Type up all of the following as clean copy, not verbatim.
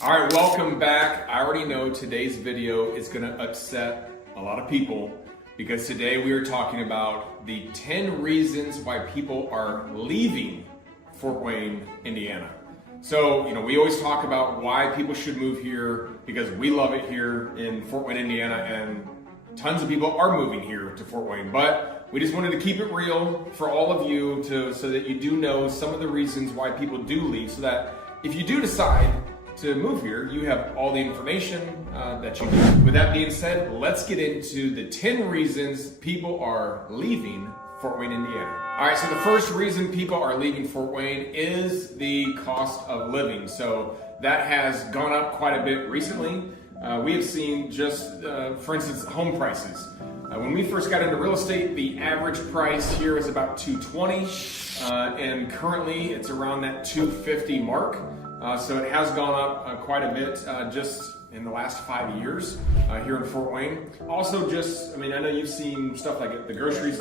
All right, welcome back. I already know today's video is gonna upset a lot of people because today we are talking about the 10 reasons why people are leaving Fort Wayne, Indiana. So, we always talk about why people should move here because we love it here in Fort Wayne, Indiana, and tons of people are moving here to Fort Wayne, but we just wanted to keep it real for all of you so that you do know some of the reasons why people do leave, so that if you do decide to move here, you have all the information that you need. With that being said, let's get into the 10 reasons people are leaving Fort Wayne, Indiana. All right, so the first reason people are leaving Fort Wayne is the cost of living. So that has gone up quite a bit recently. We have seen just, for instance, home prices. When we first got into real estate, the average price here is about $220, and currently it's around that $250 mark. So it has gone up quite a bit just in the last 5 years here in Fort Wayne. Also I know you've seen stuff like the groceries,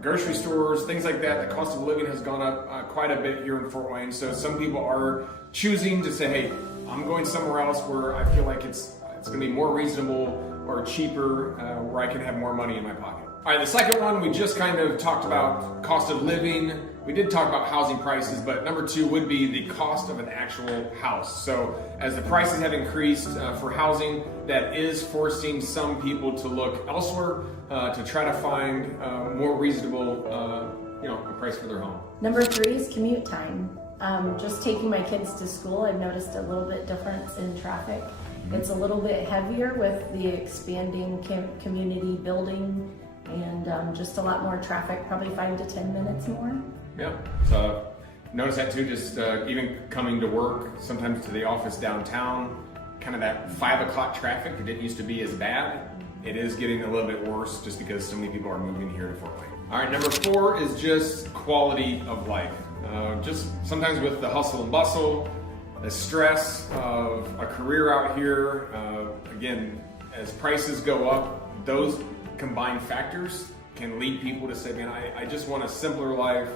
grocery stores, things like that. The cost of living has gone up quite a bit here in Fort Wayne. So some people are choosing to say, hey, I'm going somewhere else where I feel like it's going to be more reasonable or cheaper, where I can have more money in my pocket. All right, the second one, we just kind of talked about cost of living. We did talk about housing prices, but number 2 would be the cost of an actual house. So as the prices have increased for housing, that is forcing some people to look elsewhere to try to find more reasonable, a price for their home. Number 3 is commute time. Just taking my kids to school, I've noticed a little bit difference in traffic. It's a little bit heavier with the expanding community building and just a lot more traffic, probably 5 to 10 minutes more. Yeah, so notice that too, just even coming to work, sometimes to the office downtown, kind of that 5 o'clock traffic, it didn't used to be as bad. It is getting a little bit worse just because so many people are moving here to Fort Wayne. All right, number 4 is just quality of life. Just sometimes with the hustle and bustle, the stress of a career out here, again, as prices go up, those combined factors can lead people to say, man, I just want a simpler life.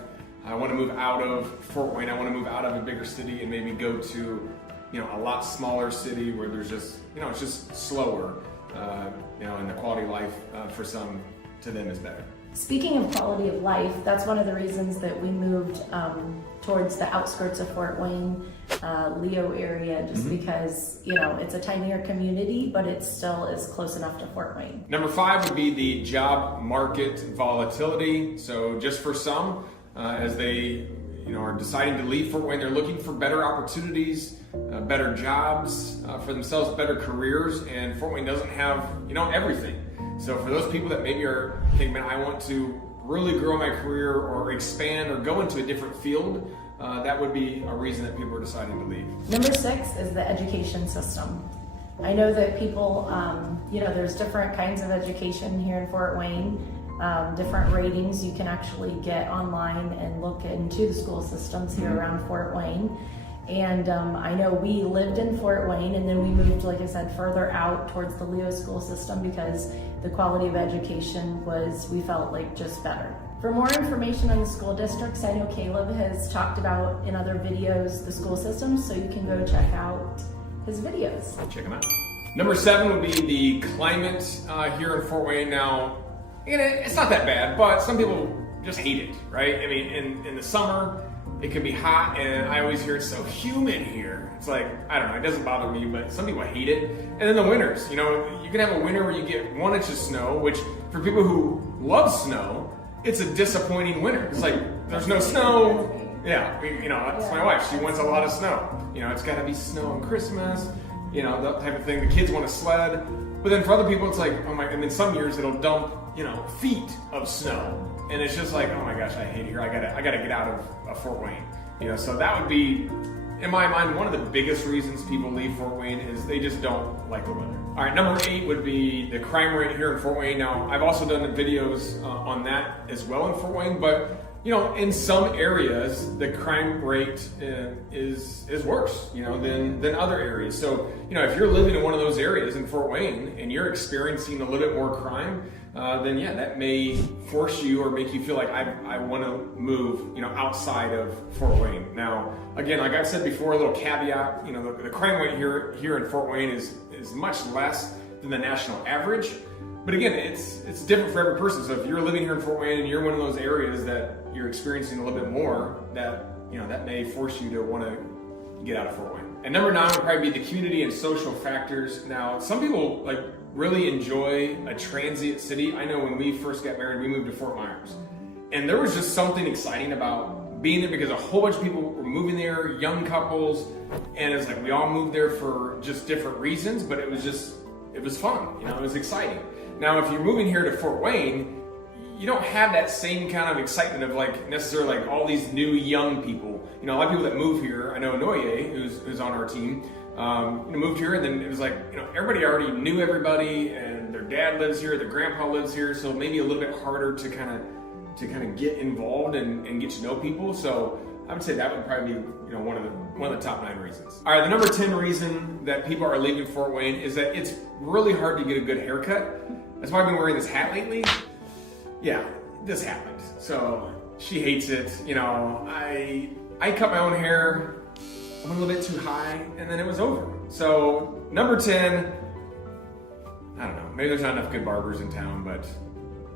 I want to move out of Fort Wayne. I want to move out of a bigger city and maybe go to, a lot smaller city where there's just, it's just slower, and the quality of life for some to them is better. Speaking of quality of life, that's one of the reasons that we moved towards the outskirts of Fort Wayne, Leo area, just because, it's a tinier community, but it still is close enough to Fort Wayne. Number 5 would be the job market volatility. So just for some, as they are deciding to leave Fort Wayne, they're looking for better opportunities, better jobs for themselves, better careers, and Fort Wayne doesn't have, everything. So for those people that maybe are thinking, man, I want to really grow my career or expand or go into a different field, that would be a reason that people are deciding to leave. Number 6 is the education system. I know that people, there's different kinds of education here in Fort Wayne, different ratings you can actually get online and look into the school systems here around Fort Wayne. And I know we lived in Fort Wayne and then we moved, like I said, further out towards the Leo school system because the quality of education we felt like just better. For more information on the school districts, I know Caleb has talked about in other videos the school systems, so you can go check out his videos. Check them out. Number 7 would be the climate here in Fort Wayne. Now, it's not that bad, but some people just hate it, right? I mean, in the summer, it can be hot, and I always hear it's so humid here. It's like, I don't know, it doesn't bother me, but some people hate it. And then the winters, you can have a winter where you get 1 inch of snow, which for people who love snow, it's a disappointing winter. It's like, there's no snow. Yeah, that's my wife. She wants a lot of snow. It's got to be snow on Christmas, that type of thing. The kids want to sled. But then for other people, it's like, and then some years it'll dump, feet of snow. And it's just like, oh my gosh, I hate it here. I gotta get out of Fort Wayne. So that would be, in my mind, one of the biggest reasons people leave Fort Wayne is they just don't like the weather. All right, number 8 would be the crime rate here in Fort Wayne. Now, I've also done the videos on that as well in Fort Wayne, but in some areas, the crime rate is worse, than other areas. So, if you're living in one of those areas in Fort Wayne and you're experiencing a little bit more crime, then yeah, that may force you or make you feel like I want to move, outside of Fort Wayne. Now, again, like I've said before, a little caveat, the crime rate here in Fort Wayne is much less than the national average. But again, it's different for every person. So if you're living here in Fort Wayne and you're in one of those areas that you're experiencing a little bit more, that may force you to want to get out of Fort Wayne. And number 9 would probably be the community and social factors. Now, some people really enjoy a transient city. I know when we first got married, we moved to Fort Myers, and there was just something exciting about being there because a whole bunch of people were moving there, young couples, and it's like we all moved there for just different reasons, but it was fun. It was exciting. Now, if you're moving here to Fort Wayne, you don't have that same kind of excitement of necessarily all these new young people. A lot of people that move here, I know Noye, who's on our team, moved here, and then it was everybody already knew everybody, and their dad lives here, their grandpa lives here, so maybe a little bit harder to kind of get involved and get to know people. So I would say that would probably be one of the top 9 reasons. All right, the number 10 reason that people are leaving Fort Wayne is that it's really hard to get a good haircut. That's why I've been wearing this hat lately. Yeah, this happened. So she hates it. I cut my own hair. I went a little bit too high, and then it was over. So number 10, I don't know. Maybe there's not enough good barbers in town, but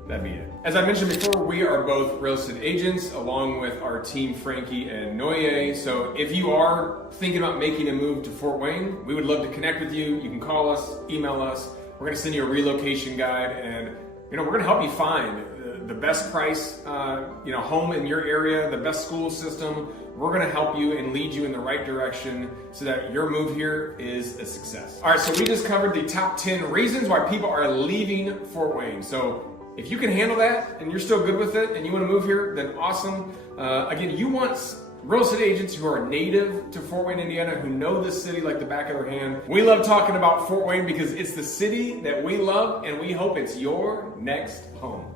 that'd be it. As I mentioned before, we are both real estate agents along with our team, Frankie and Noye. So if you are thinking about making a move to Fort Wayne, we would love to connect with you. You can call us, email us. We're going to send you a relocation guide, and we're going to help you find the best price, home in your area, the best school system. We're going to help you and lead you in the right direction so that your move here is a success. All right, so we just covered the top 10 reasons why people are leaving Fort Wayne. So if you can handle that and you're still good with it and you want to move here, then awesome. Again, you want real estate agents who are native to Fort Wayne, Indiana, who know this city like the back of their hand. We love talking about Fort Wayne because it's the city that we love, and we hope it's your next home.